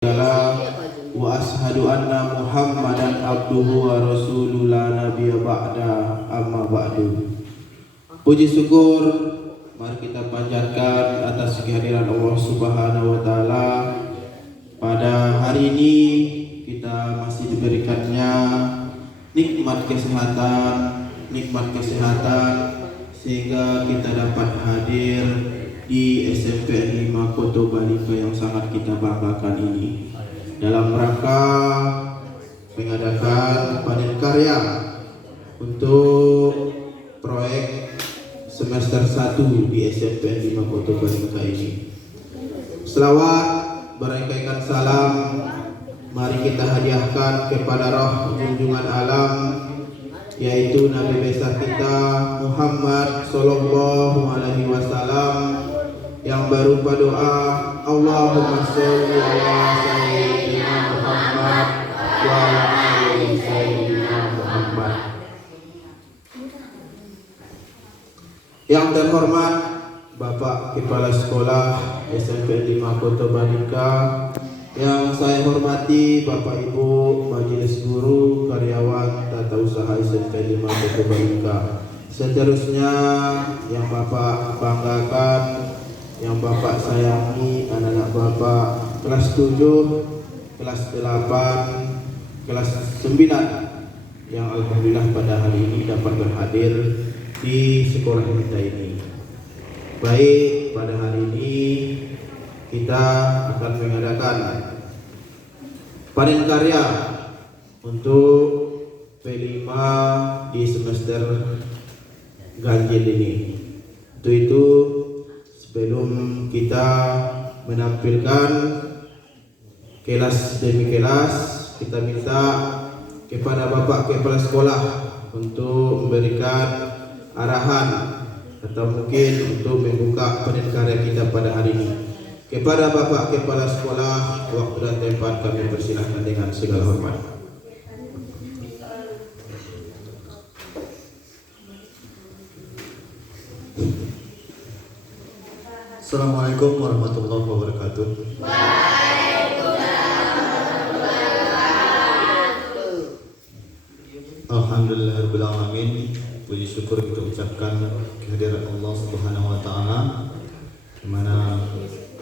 wa ashhadu anna Muhammadan abduhu wa rasuluhu la nabiyya ba'da amma ba'du. Puji syukur mari kita panjatkan atas kehadiran Allah Subhanahu wa taala. Pada hari ini kita masih diberikannya nikmat kesehatan sehingga kita dapat hadir di SMP 5 Kota Balika yang sangat kita banggakan ini dalam rangka mengadakan panen karya untuk proyek semester 1 di SMP 5 Kota Balika ini. Selawat berangkaikan salam mari kita hadiahkan kepada roh junjungan alam, yaitu Nabi besar kita Muhammad Sallallahu Alaihi Wasallam, yang berupa doa Allahumma sholli ala sayyidina Muhammad wa ala ali sayyidina Muhammad. Yang terhormat Bapak Kepala Sekolah SMP 5 Kota Balika, yang saya hormati Bapak Ibu Majelis Guru, karyawan tata usaha SMP 5 Kota Balika, seterusnya yang Bapak banggakan, yang Bapak sayangi, anak-anak Bapak kelas 7, kelas 8, kelas 9 yang alhamdulillah pada hari ini dapat berhadir di sekolah kita ini. Baik, pada hari ini kita akan mengadakan panen karya untuk P5 di semester ganjil ini. Untuk itu, sebelum kita menampilkan kelas demi kelas, kita minta kepada Bapak Kepala Sekolah untuk memberikan arahan atau mungkin untuk membuka panen karya kita pada hari ini. Kepada Bapak Kepala Sekolah, waktu dan tempat kami persilahkan dengan segala hormat. Assalamualaikum warahmatullahi wabarakatuh. Alhamdulillahirabbil alamin. Puji syukur kita ucapkan kehadiran Allah Subhanahu wa taala, di mana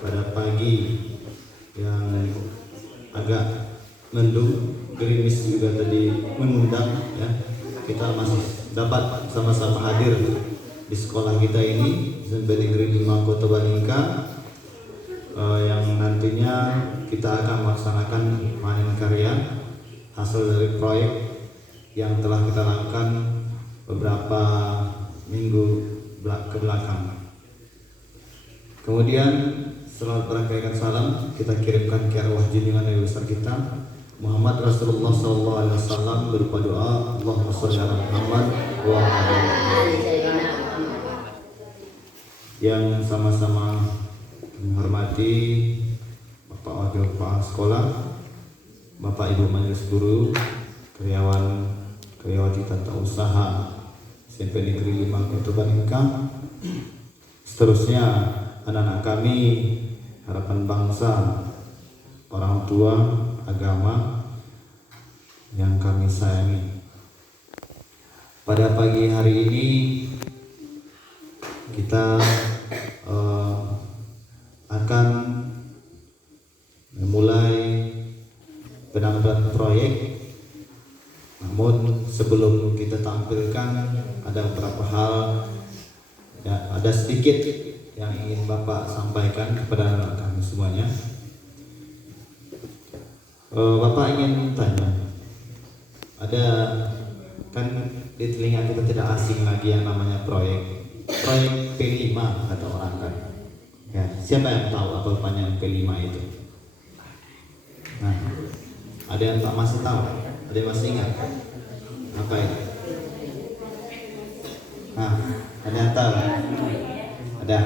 pada pagi yang agak mendung, gerimis juga tadi mengundang ya, kita masih dapat sama-sama hadir di sekolah kita ini SMP Negeri 5 Kota Balika, yang nantinya kita akan melaksanakan panen karya hasil dari proyek yang telah kita lakukan beberapa minggu ke belakang. Kemudian setelah berangkaikan salam, kita kirimkan ke arwah junjungan Nabi besar kita Muhammad Rasulullah SAW berupa doa Allahumma sholli ala Muhammad wa ala ali. Yang sama-sama menghormati Bapak Wakil Kepala Sekolah, Bapak Ibu Majelis Guru, karyawati tata usaha SMP Negeri 5 Kota Balika, seterusnya anak-anak kami, harapan bangsa, orang tua, agama yang kami sayangi. Pada pagi hari ini kita akan memulai penampilan proyek. Namun sebelum kita tampilkan, ada beberapa hal ya, ada sedikit yang ingin Bapak sampaikan kepada anak kami semuanya. Bapak ingin tanya, ada kan di telinga kita tidak asing lagi yang namanya proyek P5 kata orang kan. Ya, siapa yang tahu apa panjang P5 itu? Nah, ada yang tak masih tahu? Ada yang masih ingat? Apa itu? Nah, ada yang tahu? Ada.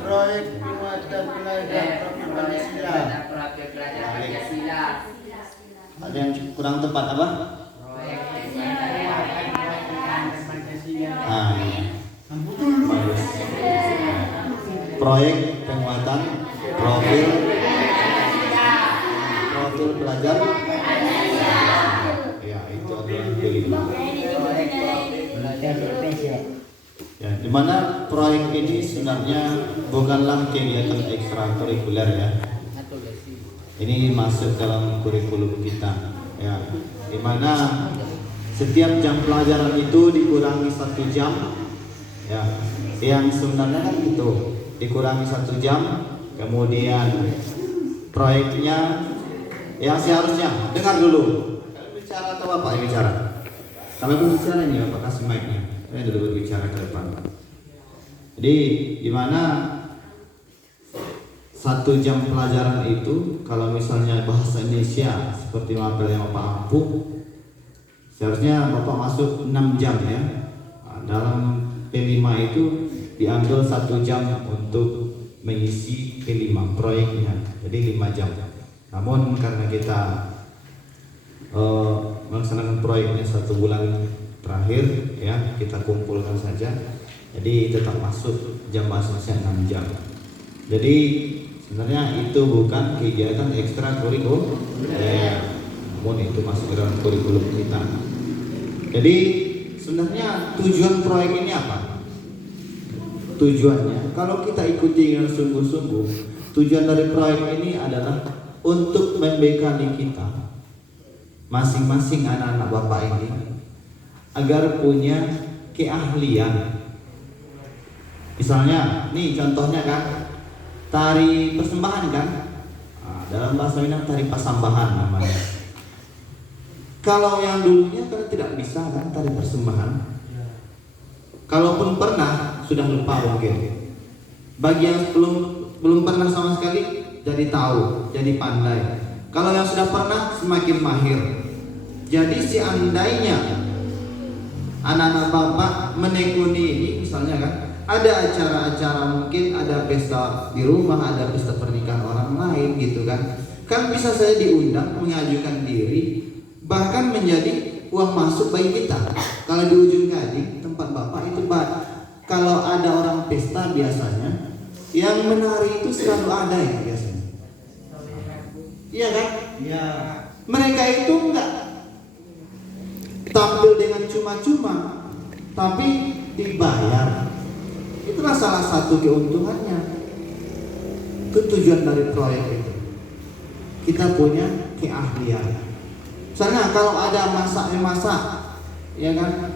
Proyek penguatan tenaga Pancasila. Ada yang kurang tepat apa? Nah, bagus. Proyek penguatan profil belajar ya, itu adalah kelima. Ya, dimana proyek ini sebenarnya bukanlah kegiatan ekstrakurikuler ya. Ini masuk dalam kurikulum kita ya, dimana setiap jam pelajaran itu dikurangi 1 jam ya, yang sebenarnya kan itu dikurangi 1 jam, kemudian proyeknya yang seharusnya dengar dulu. Kalian bicara atau Bapak yang bicara? Kalau bicara ini Bapak kasih mic-nya. Saya dulu berbicara ke depan. Jadi gimana 1 jam pelajaran itu kalau misalnya bahasa Indonesia seperti mapel yang Bapak ampuh, seharusnya Bapak masuk 6 jam ya. Nah, dalam P5 itu diambil 1 jam untuk mengisi P5 proyeknya, jadi 5 jam. Namun karena kita melaksanakan proyeknya 1 bulan terakhir ya, kita kumpulkan saja, jadi tetap masuk jam masuknya 6 jam. Jadi sebenarnya itu bukan kegiatan ekstrakurikuler, namun itu masuk dalam kurikulum kita. Jadi sebenarnya tujuan proyek ini apa? Tujuannya kalau kita ikuti dengan sungguh-sungguh, tujuan dari proyek ini adalah untuk membekali kita masing-masing anak-anak Bapak ini agar punya keahlian. Misalnya, nih contohnya kan, tari persembahan kan, nah, dalam bahasa Minang tari pasambahan namanya. Kalau yang dulunya kan tidak bisa kan tari persembahan, kalaupun pernah sudah lupa mungkin. Bagi yang belum pernah sama sekali, jadi tahu, jadi pandai. Kalau yang sudah pernah semakin mahir. Jadi seandainya anak-anak Bapak menekuni ini misalnya kan, ada acara-acara mungkin ada pesta di rumah, ada pesta pernikahan orang lain gitu kan, kan bisa saya diundang mengajukan diri, bahkan menjadi uang masuk bagi kita. Kalau di ujung Gading tempat Bapak itu kalau ada orang pesta biasanya yang menari itu selalu ada ya biasanya. Iya kan? Iya. Mereka itu enggak tampil dengan cuma-cuma, tapi dibayar. Itulah salah satu keuntungannya. Itu tujuan dari proyek itu. Kita punya keahlian. Misalnya kalau ada masak, ya kan?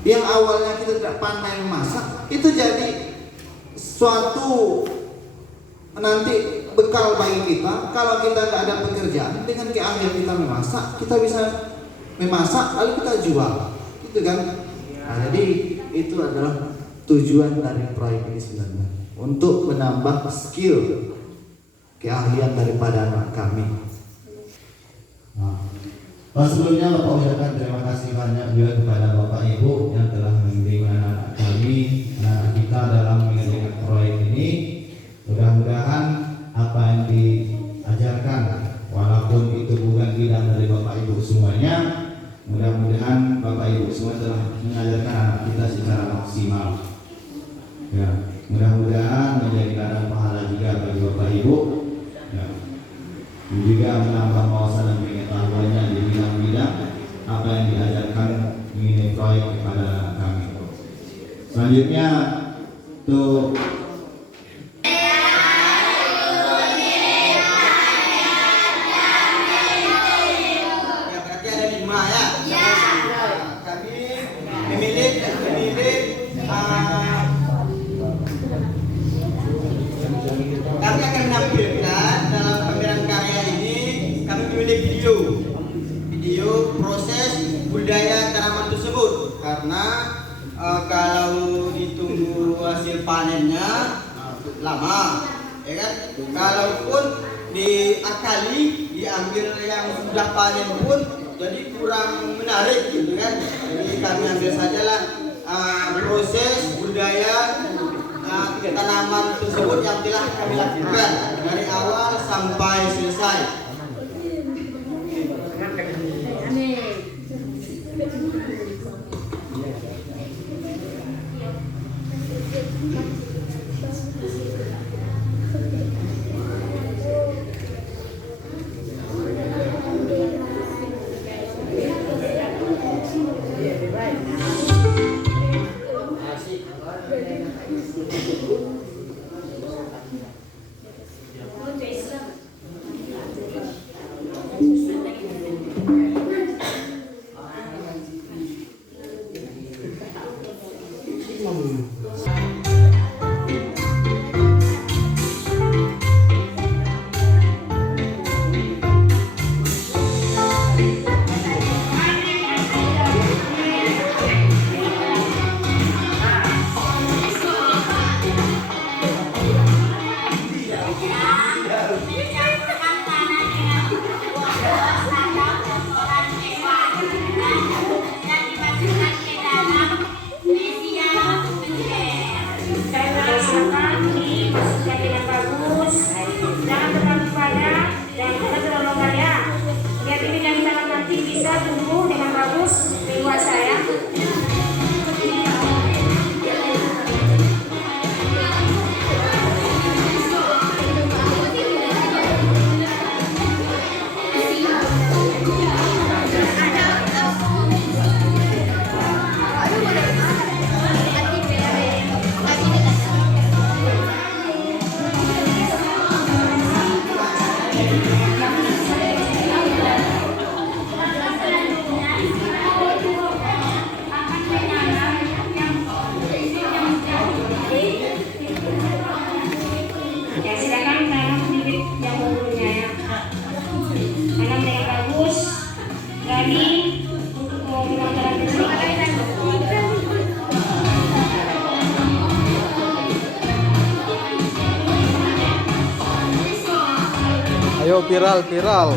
Yang awalnya kita tidak pandai memasak, itu jadi suatu nanti bekal bagi kita. Kalau kita nggak ada pekerjaan, dengan keahlian kita memasak, kita bisa memasak lalu kita jual, gitu kan? Nah, jadi itu adalah tujuan dari proyek ini sebenarnya, untuk menambah skill keahlian daripada anak kami. Sebelumnya Bapak ucapkan terima kasih banyak juga kepada Bapak Ibu yang telah membimbing anak-anak kami, anak kita dalam mengerjakan proyek ini. Mudah-mudahan apa yang diajarkan, walaupun itu bukan bidang dari Bapak Ibu semuanya, mudah-mudahan Bapak Ibu semua telah mengajarkan anak kita secara maksimal. Ya, mudah-mudahan menjadi ladang pahala juga bagi Bapak Ibu. Ya. Juga menambah wawasan dan pengetahuannya di bidang-bidang apa yang diajarkan mengenai proyek kepada anak kami. Selanjutnya untuk kami akan menampilkan dalam pameran karya ini, kami memilih video proses budidaya tanaman tersebut, karena kalau ditunggu hasil panennya lama, ya kan? Kalaupun diakali, diambil yang sudah panen pun jadi kurang menarik gitu kan. Jadi kami ambil sajalah proses budidaya tanaman tersebut yang telah kami lakukan dari awal sampai selesai. sudah tumbuh dengan bagus lingkungan saya. Ya, silakan tanam bibit yang barunya ya. Tanam dengan bagus, berani untuk pemantauan fisik. Ayo viral.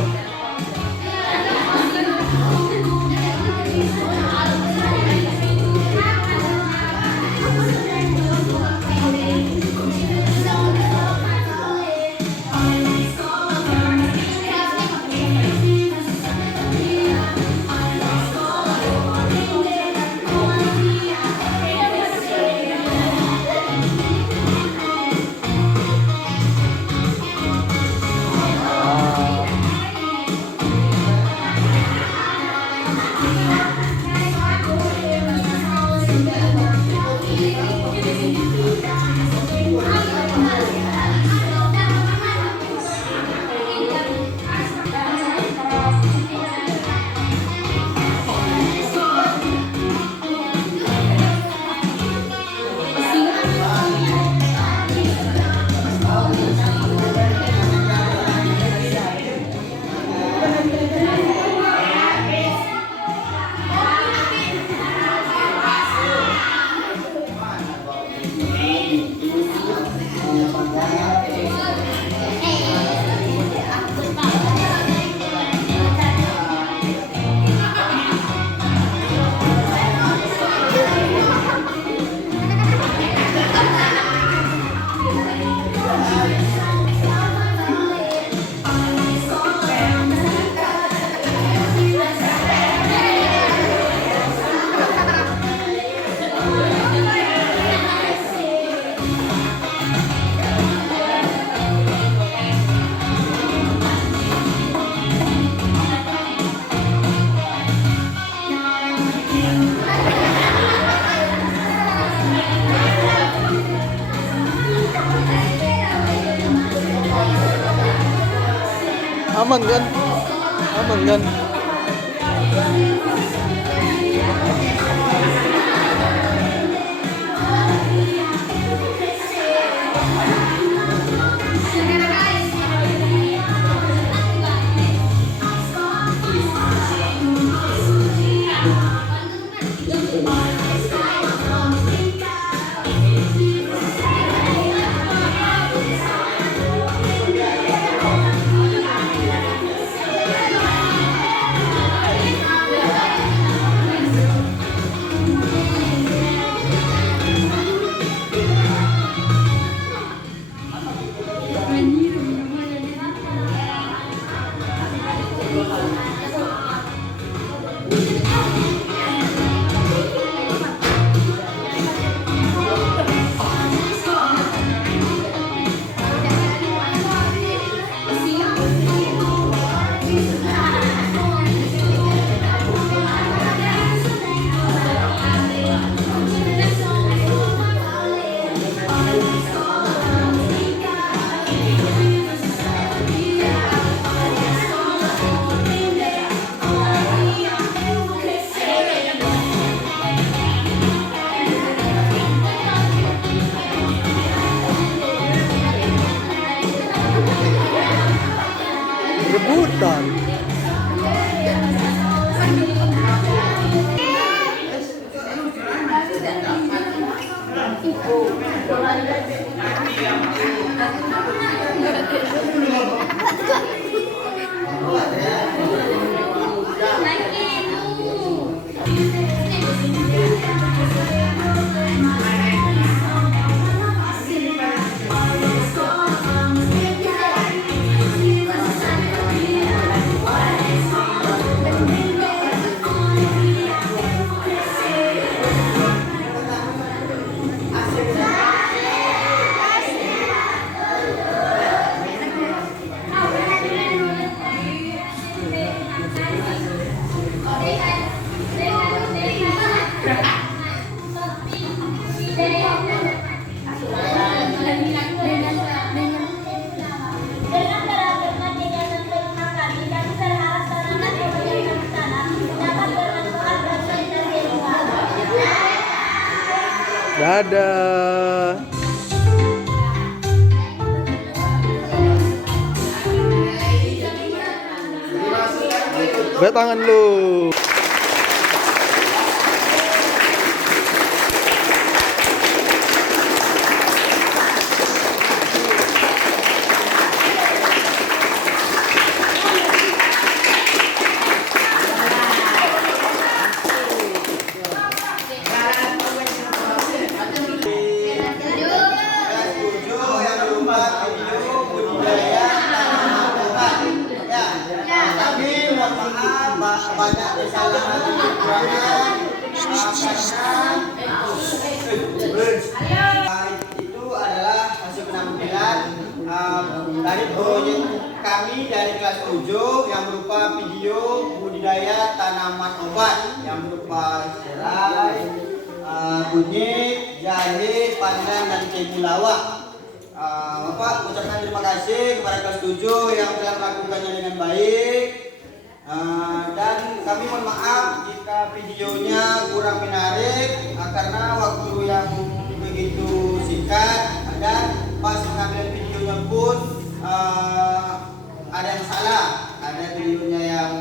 Aman kan? Rebutan. Dadah. Baik tangan lu. Kelas 7 yang berupa video budidaya tanaman obat. Ya, tapi mohon maaf banyak kesalahan dan kekurangan karena itu adalah hasil penampilan dari proyek kami dari kelas 7 yang berupa video budidaya tanaman obat yang berupa serai, kunyit, jahe, pandan, dan temulawak. Bapak ucapkan terima kasih kepada kelas 7 yang telah melakukannya dengan baik. Dan kami mohon maaf jika videonya kurang menarik karena waktu yang begitu singkat dan pas mengambil videonya pun ada yang salah. Ada videonya yang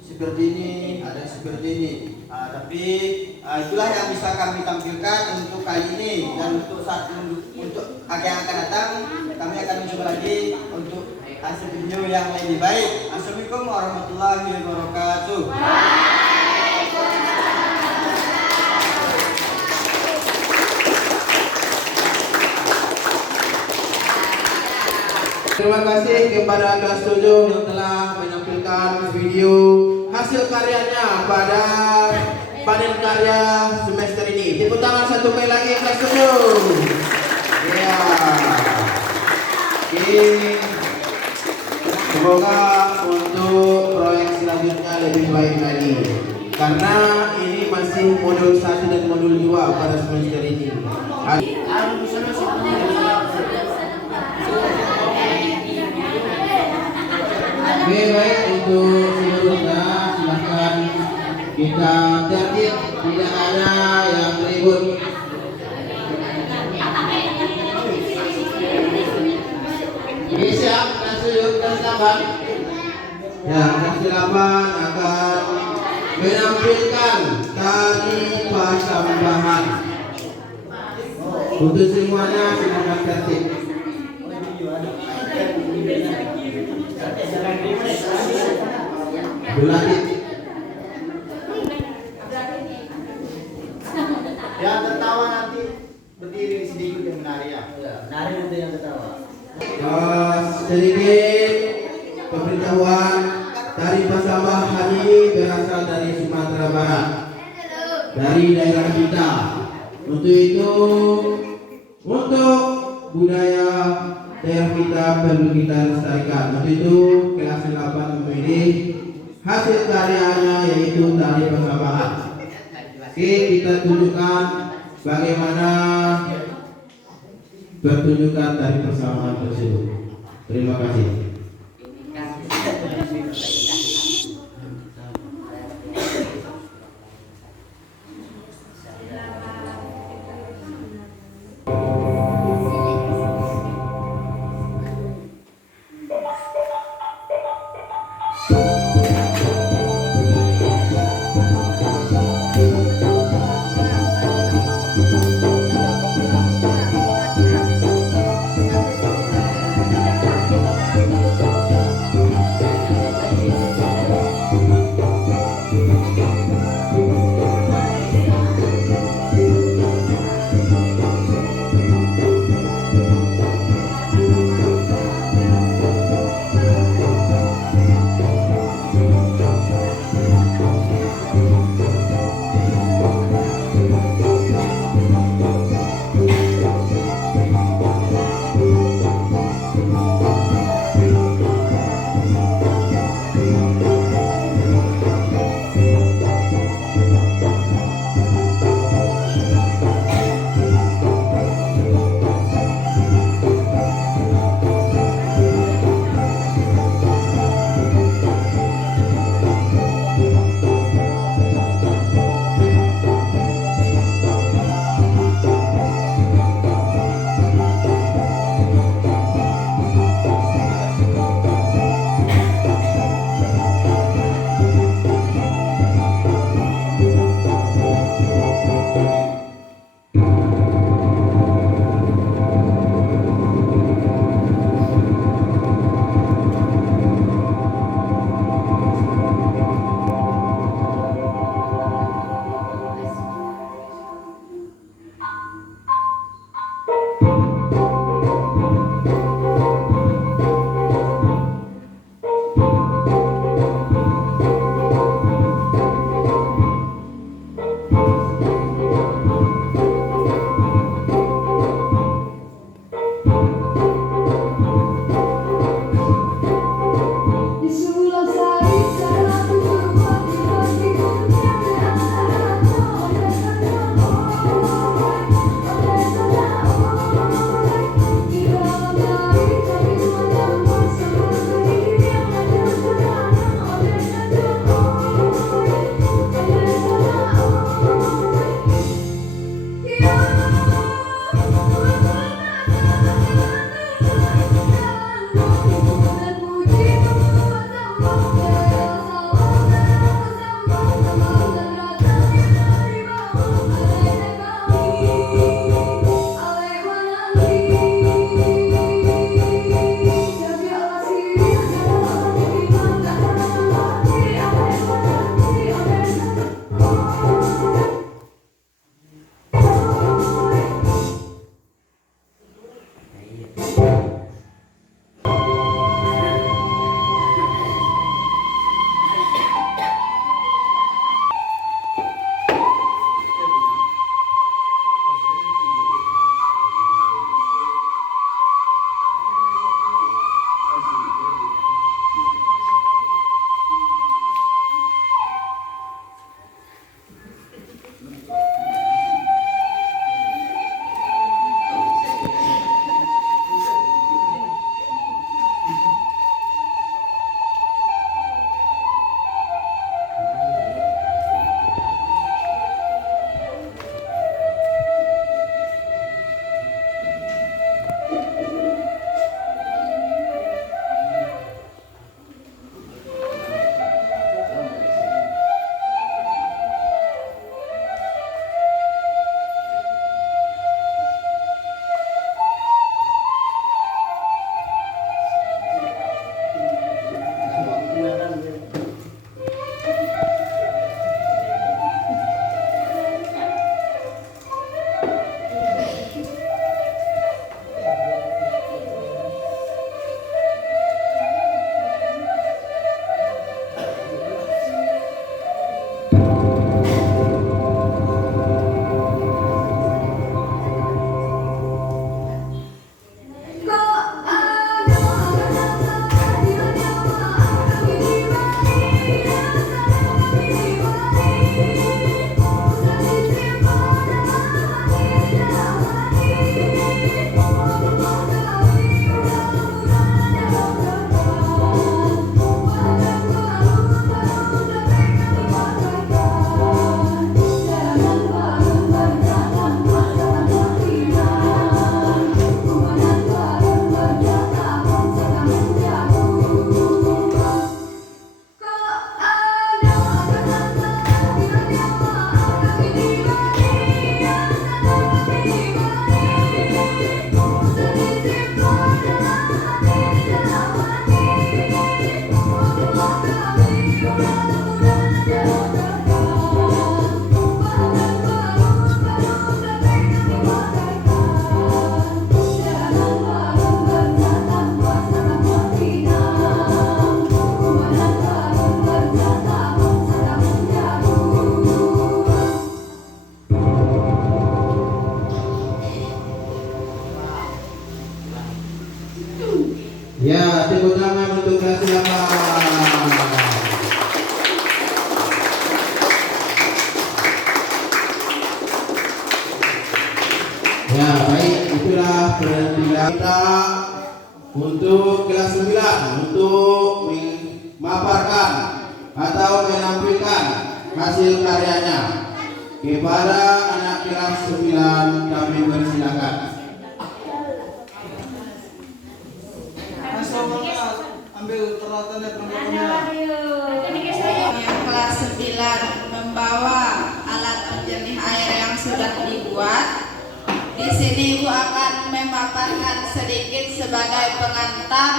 seperti ini, ada yang seperti ini. Tapi itulah yang bisa kami tampilkan untuk kali ini, dan untuk yang akan datang kami akan mencoba lagi untuk hasil video yang lebih baik. Assalamualaikum warahmatullahi wabarakatuh. Terima kasih kepada kelas 7 yang telah menampilkan video hasil karyanya pada panen karya semester ini. Tepuk tangan satu kali lagi kelas 7. Ya. Oke. Semoga untuk proyek selanjutnya lebih baik lagi. Karena ini masih modul 1 dan modul 2 pada semester ini. Oke, baik, untuk seluruhnya silahkan kita tertib, tidak ada yang ribut. Oke, siap, kelas 8. Ya, kelas 8 akan menampilkan tari pasambahan. Untuk semuanya silakan tertib. Berlatih. Yang tertawa nanti berdiri sedikit yang menari ya. Nari itu yang ketawa. Sedikit pemberitahuan tari pasambahan ini berasal dari Sumatera Barat, dari daerah kita. Untuk itu, untuk budaya daerah kita perlu kita lestarikan. Untuk itu, kelas 8 memilih hasil karyanya yaitu tari pasambahan. Oke, kita tunjukkan bagaimana pertunjukan tari pasambahan tersebut. Terima kasih. silakan. Ya, baik, itulah penampilan kita untuk kelas 9 untuk memaparkan atau menampilkan hasil karyanya. Kepada anak kelas 9 kami persilakan. Ambil peralatannya peralatannya. Yang kelas 9 membawa alat penjernih air yang sudah dibuat. Di sini Ibu akan memaparkan sedikit sebagai pengantar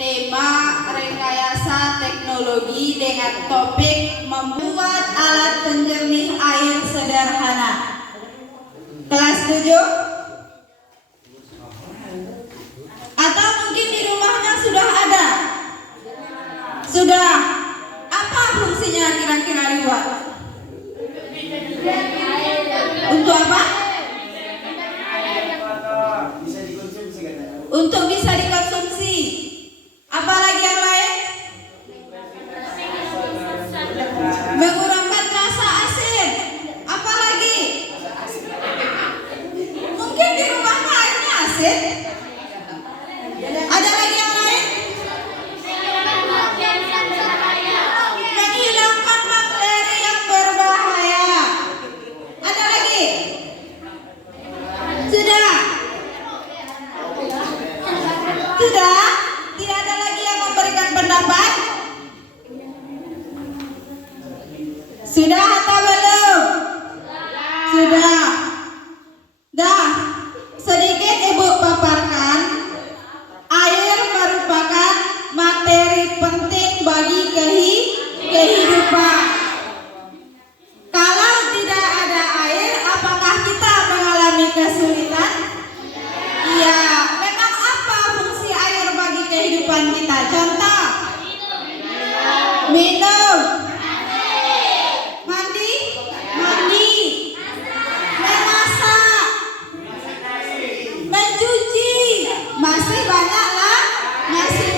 tema rekayasa teknologi dengan topik membuat alat penjernih air sederhana. Kelas 7? Atau mungkin di rumahnya sudah ada? Sudah. Apa fungsinya kira-kira dibuat? Untuk apa? Untuk bisa dikonsumsi. Apalagi yang lain? Mengurangkan rasa asin. Apalagi? Mungkin di rumahnya airnya asin. Ada lagi yang lain? Menghilangkan bakteri yang berbahaya. Ada lagi? Sudah? Sudah? Tidak ada lagi yang memberikan pendapat? Sudah atau belum? Sudah. Dah. Sedikit Ibu paparkan. Air merupakan materi penting bagi kehidupan. Kalau tidak ada air, apakah kita mengalami kesulitan? Iya. Memang apa fungsi air bagi kehidupan kita? Contoh. Minum. Mandi. Memasak. Mencuci. Masih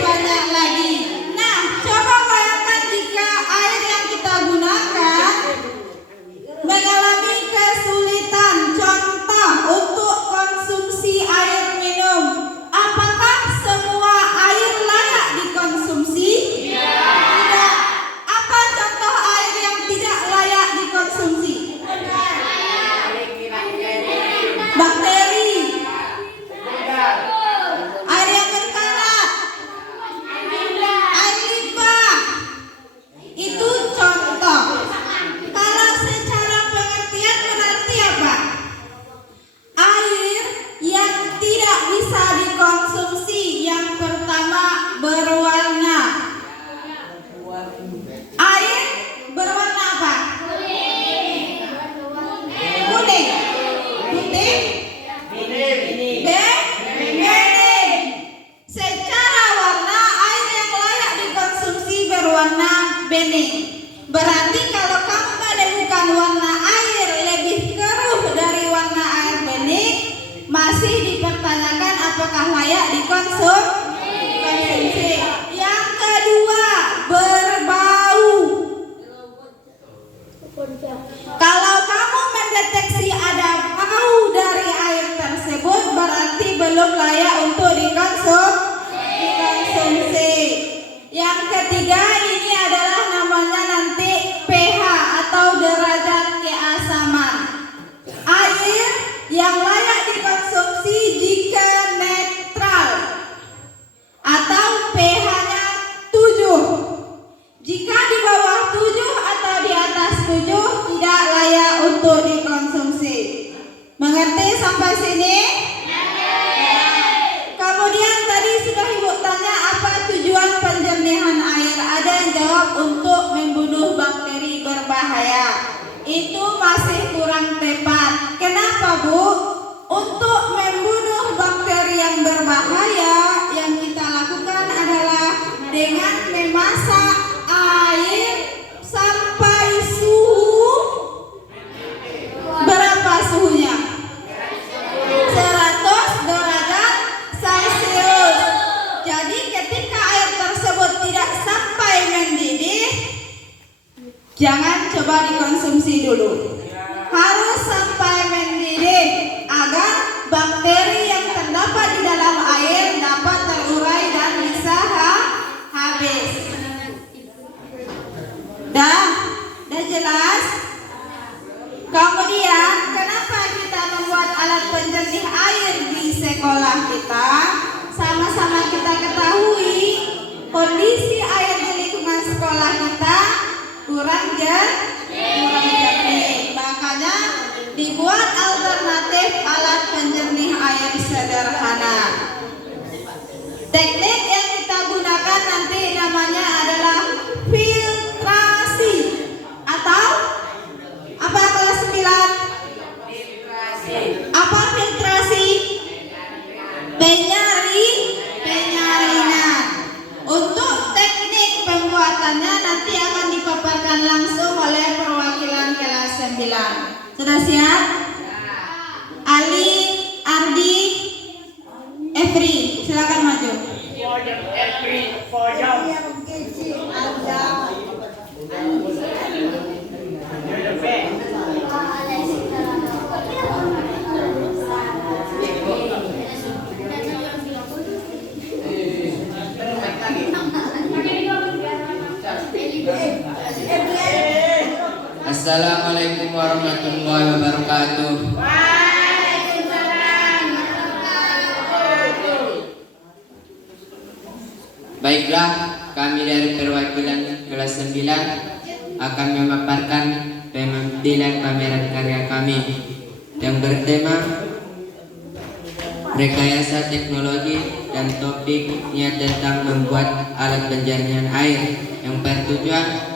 banyak lagi. Nah, coba bayangkan jika air yang kita gunakan mengalami kesulitan. Contoh, untuk konsumsi air minum. Apakah semua air layak dikonsumsi? Tidak. Apa contoh air yang tidak layak dikonsumsi? Bakteri. Air yang berkarat. Air limbah. Itu contoh. Kalau secara pengertian berarti apa? Air yang tidak bisa dikonsumsi. Yang pertama, berwarna. Air berwarna apa? Kuning. Putih? Bening. Secara warna, air yang layak dikonsumsi berwarna bening. Berarti kalau kamu menemukan warna air lebih keruh dari warna air bening, masih dipertanyakan apakah layak dikonsumsi. Yang kedua, berbau. Kalau kamu mendeteksi ada bau dari air tersebut, berarti belum layak untuk dikonsumsi. Yang ketiga, ini adalah namanya nanti pH atau derajat keasaman. Air yang layak dikonsumsi jika netral atau pH-nya 7. Jika di bawah 7 atau di atas 7 tidak layak untuk dikonsumsi. Mengerti sampai sini? Kemudian tadi sudah Ibu tanya apa tujuan penjernihan air. Ada yang jawab untuk membunuh bakteri berbahaya. Itu masih kurang tepat. Kenapa, Bu? Untuk membunuh bakteri yang berbahaya, yang kita lakukan adalah dengan memasak air sampai suhu berapa suhunya? 100 derajat Celcius. Jadi ketika air tersebut tidak Jangan coba dikonsumsi dulu. Harus sampai mendidih agar bakteri yang terdapat di dalam air dapat terurai dan bisa habis. Dah jelas? Kemudian kenapa kita membuat alat penjernih air di sekolah kita? Sama-sama kita ketahui kondisi air di lingkungan sekolah kita kurang jernih. Makanya dibuat alternatif alat penjernih air sederhana. Teknik yang kita gunakan nanti namanya adalah filtrasi atau apa kelas 9? Apa filtrasi? Penyaringan. Untuk teknik pembuatannya nanti akan dipaparkan langsung oleh perwakilan kelas 9. Sudah siap? Ali, Ardi, Efri, silakan maju. Assalamualaikum warahmatullahi wabarakatuh. Baiklah, kami dari perwakilan kelas 9 akan memaparkan penampilan pameran karya kami yang bertema rekayasa teknologi dan topiknya tentang membuat alat penjernihan air yang bertujuan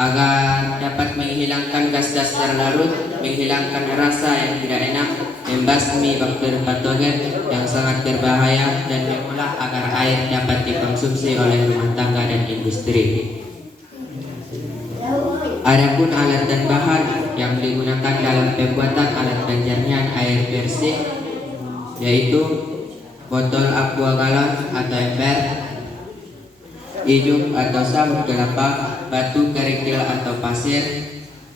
agar dapat menghilangkan gas-gas terlarut, menghilangkan rasa yang tidak enak, membasmi bakteri patogen yang sangat berbahaya, dan mengolah agar air dapat dikonsumsi oleh rumah tangga dan industri. Adapun alat dan bahan yang digunakan dalam pembuatan alat penjernihan air bersih yaitu botol aqua galon atau ember, ijuk atau sabut kelapa, batu kerikil atau pasir,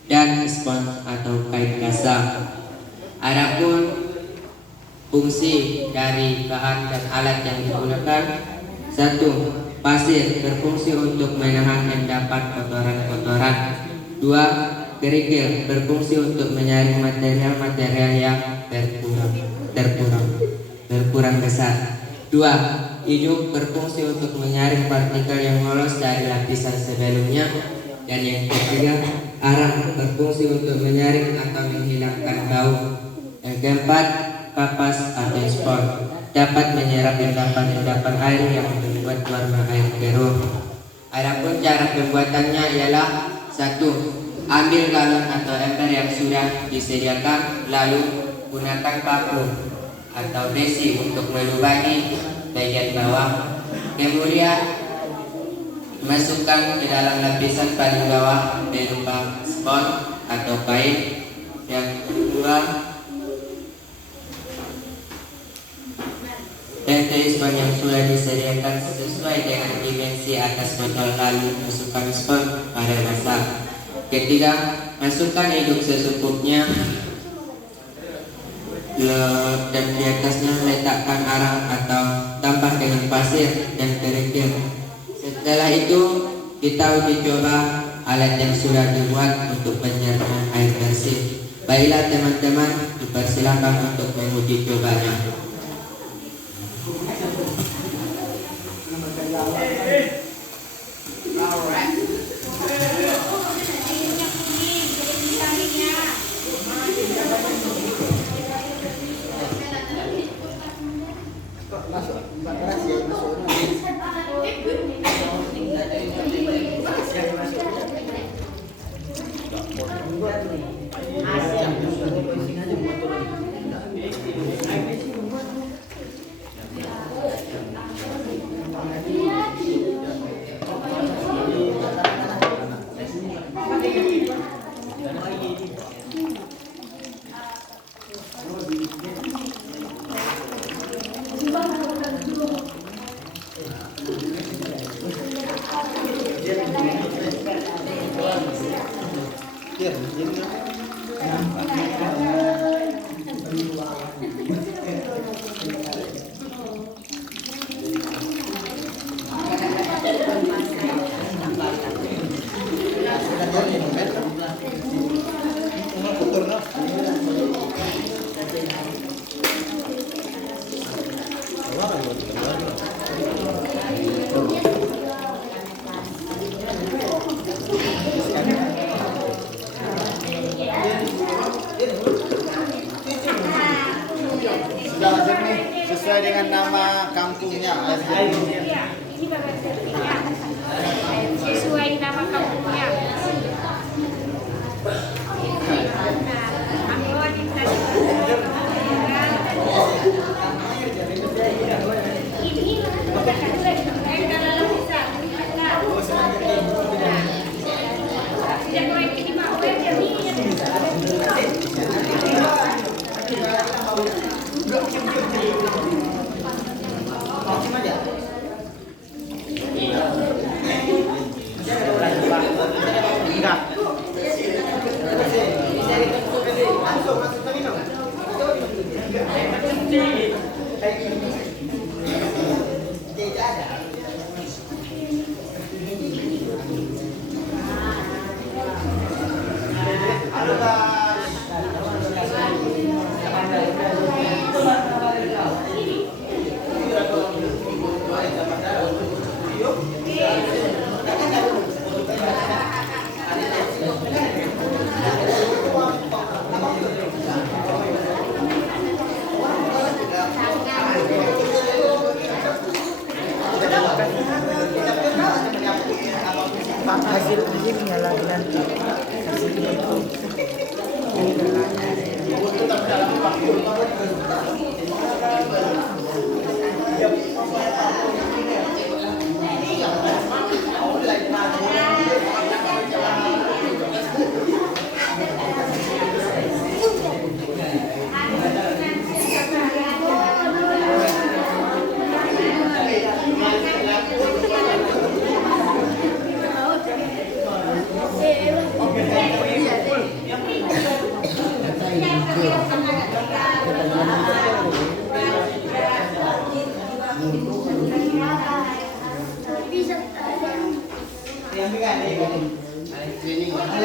dan spons atau kain kasa. Adapun fungsi dari bahan dan alat yang digunakan: 1. Pasir berfungsi untuk menahan endapan kotoran-kotoran. 2. Kerikil berfungsi untuk menyaring material-material yang berkurang besar. 2. Ijuk berfungsi untuk menyaring partikel yang lolos dari lapisan sebelumnya. Dan yang ketiga, arang berfungsi untuk menyaring atau menghilangkan bau. Yang keempat, kapas atau spon dapat menyerap endapan-endapan air yang membuat warna air keruh. Adapun cara pembuatannya ialah: 1. Ambil galon atau ember yang sudah disediakan, lalu gunakan paku atau besi untuk melubangi bagian bawah. Kemudian masukkan ke dalam lapisan paling bawah berupa spon atau kain. Yang kedua, tete spon yang sudah disediakan sesuai dengan dimensi atas botol, lalu masukkan spon pada dasar. Ketiga, masukkan ijuk secukupnya, dan di atasnya letakkan arang atau tambah dengan pasir dan kerikil. Setelah itu kita uji coba alat yang sudah dibuat untuk penyertaan air bersih. Baiklah teman-teman, dipersilakan untuk menguji cobanya. Sudah wajib nih sesuai dengan nama kampungnya. Iya, ini babat sertifikat. Sesuai nama kampungnya. Aku wajib tadi. Ini kalau bisa. Tidak boleh ini mau Hasil uji menyalahi nanti. Terima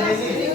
kasih.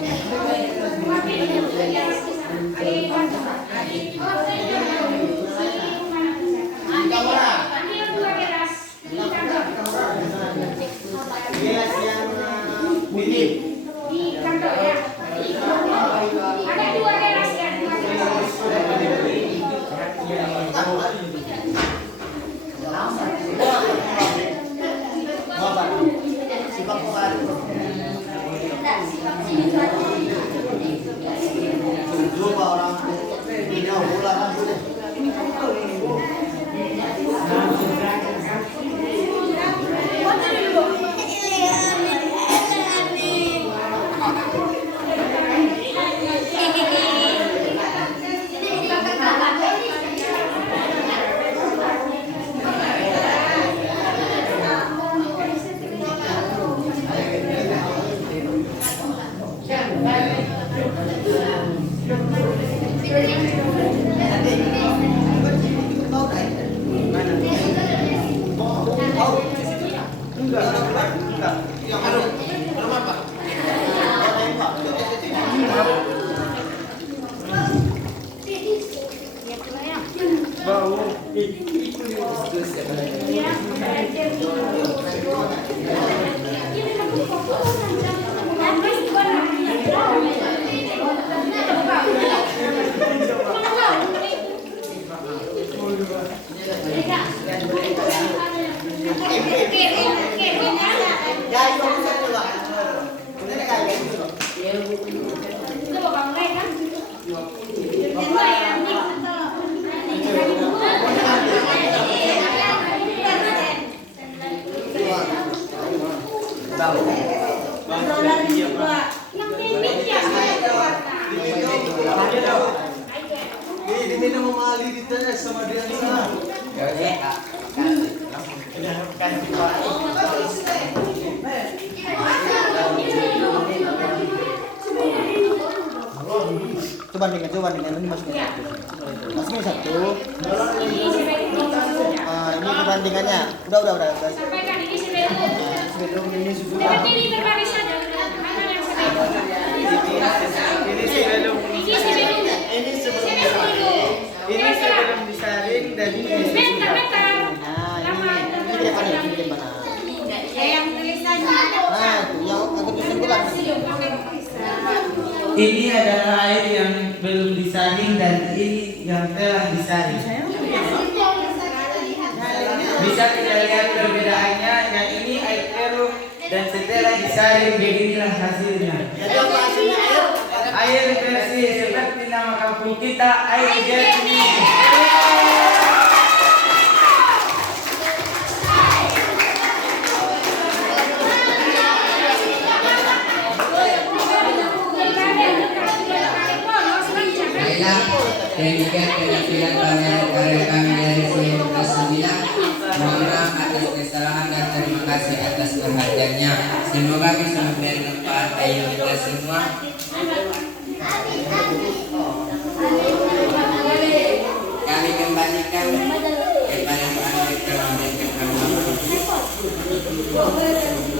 bandingkan ini masukin satu. Ini perbandingannya. Udah. Sampaikan ini sebelum. Sebelum ini sudah. Tapi ini berbaris saja. Mana yang sebelum? Ini sebelum. Ini sebelum disaring dan ini. Bentar. Nah, ini dia mana? Yang tulisannya. Nah, yang aku tulisan pula. Ini adalah air yang belum disaring dan ini yang telah disaring. Bisa kita lihat perbedaannya. Yang ini air keruh dan setelah disaring beginilah hasilnya. Air bersih seperti nama kampung kita, air jernih. Baiklah, demikian penampilan pameran karya kami dari seluruh kelas 9. Mohon maaf atas kesalahan dan terima kasih atas perhatiannya. Semoga bisa memberi manfaat bagi kita semua. Kami kembalikan kepada Pak Rektor memberikan amanah.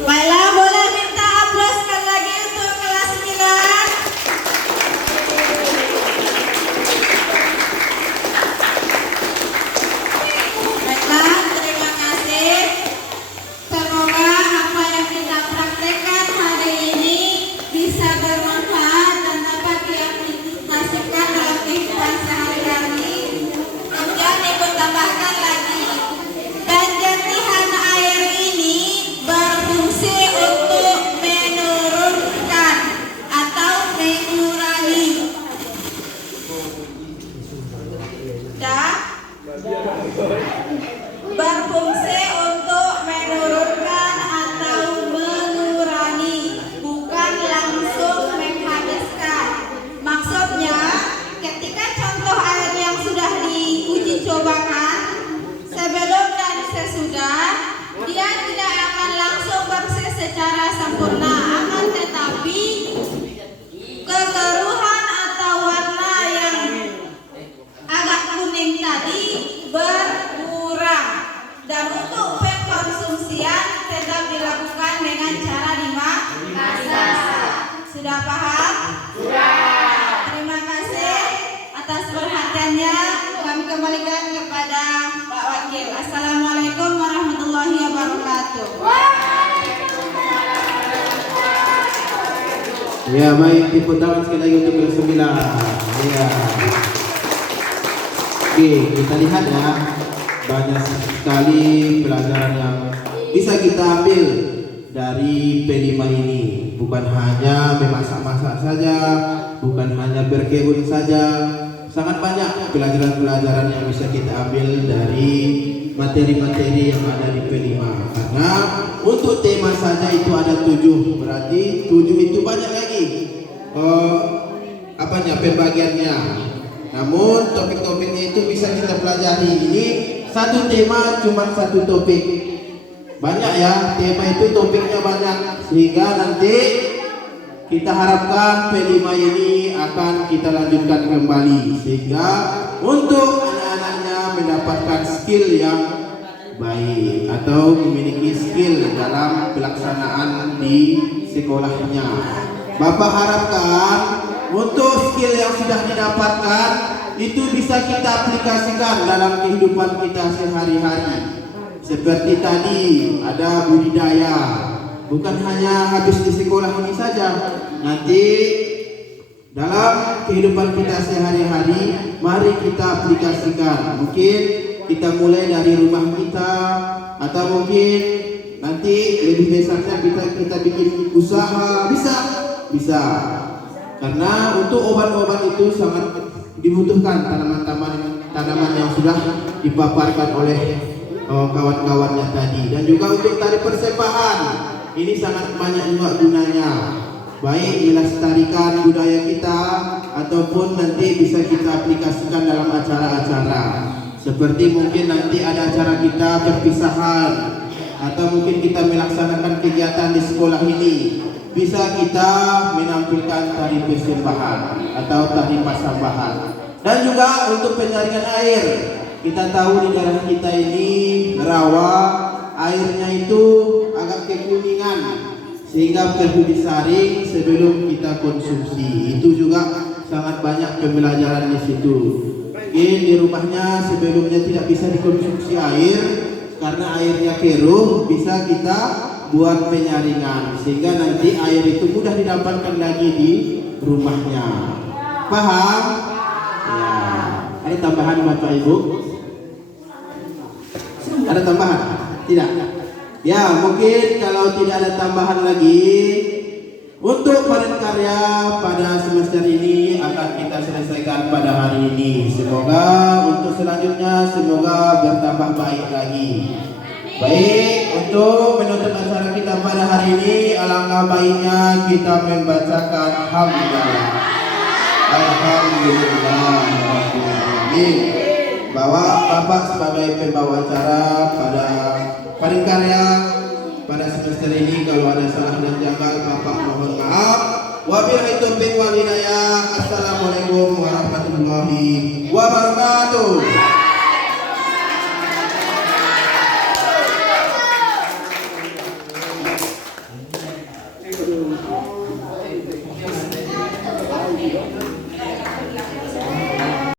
Baiklah, boleh minta aplaus sekali lagi untuk kelas 9. Baiklah, terima kasih. Semoga apa yang kita praktekkan hari ini bisa bermanfaat dan dapat diaplikasikan dalam kehidupan sehari-hari. Kemudian ibu tambahkan lagi, penjernihan air ini berfungsi untuk menurunkan atau mengurangi berfungsi untuk menurunkan atau mengurangi, bukan langsung menghabiskan. Maksudnya, ketika contoh air yang sudah diuji cobakan, sebelum dan sesudah, dia tidak akan langsung bersih secara sempurna, akan tetapi kekeruhan atau warna yang agak kuning tadi berkurang, dan untuk pengkonsumsian tetap dilakukan dengan cara dimasak. Sudah paham? Sudah. Terima kasih atas perhatiannya. Kami kembalikan kepada Pak Wakil. Assalamualaikum warahmatullahi wabarakatuh. Ya, baik, tepuk tangan sekali lagi untuk kelas 9. Ya. Oke, kita lihat ya, banyak sekali pelajaran yang bisa kita ambil dari P5 ini. Bukan hanya memasak-masak saja, bukan hanya berkebun saja. Sangat banyak pelajaran-pelajaran yang bisa kita ambil dari materi-materi yang ada di P5. Karena untuk tema saja itu ada 7, berarti 7 itu banyak lagi pembagiannya. Namun topik-topiknya itu bisa kita pelajari. Ini satu tema cuma satu topik. Banyak ya, tema itu topiknya banyak, sehingga nanti kita harapkan P5 ini akan kita lanjutkan kembali, sehingga untuk anak-anaknya mendapatkan skill yang baik atau memiliki skill dalam pelaksanaan di sekolahnya. Bapak harapkan untuk skill yang sudah didapatkan itu bisa kita aplikasikan dalam kehidupan kita sehari-hari. Seperti tadi ada budidaya, bukan hanya habis di sekolah ini saja. Nanti dalam kehidupan kita sehari-hari, mari kita aplikasikan. Mungkin kita mulai dari rumah kita, atau mungkin nanti lebih besarnya kita bikin usaha, bisa. Karena untuk obat-obat itu sangat dibutuhkan tanaman yang sudah dipaparkan oleh kawan-kawannya tadi. Dan juga untuk tari persembahan, ini sangat banyak juga gunanya, baik melestarikan budaya kita ataupun nanti bisa kita aplikasikan dalam acara-acara. Seperti mungkin nanti ada acara kita perpisahan, atau mungkin kita melaksanakan kegiatan di sekolah sekolah ini bisa kita menampilkan tari persembahan atau tari pasambahan. Dan juga untuk penyaringan air, kita tahu di daerah kita ini rawa, airnya itu agak kekuningan sehingga perlu disaring sebelum kita konsumsi. Itu juga sangat banyak pembelajaran di situ. Mungkin di rumahnya sebelumnya tidak bisa dikonsumsi air karena airnya keruh, bisa kita buat penyaringan sehingga nanti air itu mudah didapatkan lagi di rumahnya. Paham? Ya. Ada tambahan Bapak Ibu? Ada tambahan? Tidak? Ya, mungkin kalau tidak ada tambahan lagi, untuk panen karya pada semester ini akan kita selesaikan pada hari ini. Semoga untuk selanjutnya semoga bertambah baik lagi. Baik, untuk menutup acara kita pada hari ini, alangkah baiknya kita membacakan hamdalah. Alhamdulillah. Bahwa Bapak sebagai pembawa acara pada panen karya pada semester ini, kalau ada salah dan janggal Bapak mohon maaf. Wabillahi taufiq wal hidayah. Assalamualaikum warahmatullahi wabarakatuh.